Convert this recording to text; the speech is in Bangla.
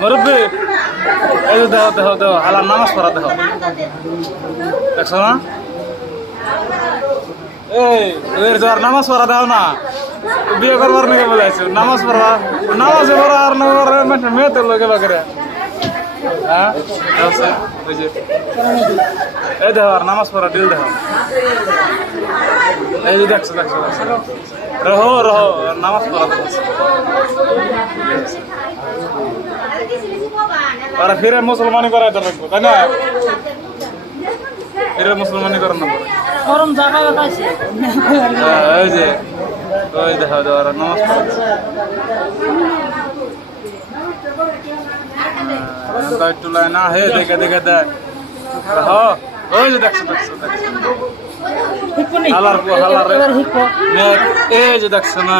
মুরব্বী এই যে দেখো দেখো দেখো হালার নামাজ পড়া দেখো দেখছো না এই এর যার নামাজ পড়া দাও না বিয়ে করবার নাকি বলেছো নামাজ পড়া নামাজে পড়া আর না মেয়ে তো লোকে বাকরে হ্যাঁ ওই যে এই দেখো আর নামাজ পড়া ডিল দেখো এই যে দেখছো দেখছো রহো রহো নামাজ পড়া ওরা ফিরে মুসলমানি করাই তো রাখবো তাই না ফিরে মুসলমানি করার নাম্বার গরম জায়গায় আছে ওই যে ওই দেখা দাও ওরা নামাজ পড়াচ্ছে একটু লাই না হে দেখে দেখে দেখ ওই যে দেখছো দেখছো দেখছো হালার হালার এই যে দেখছো না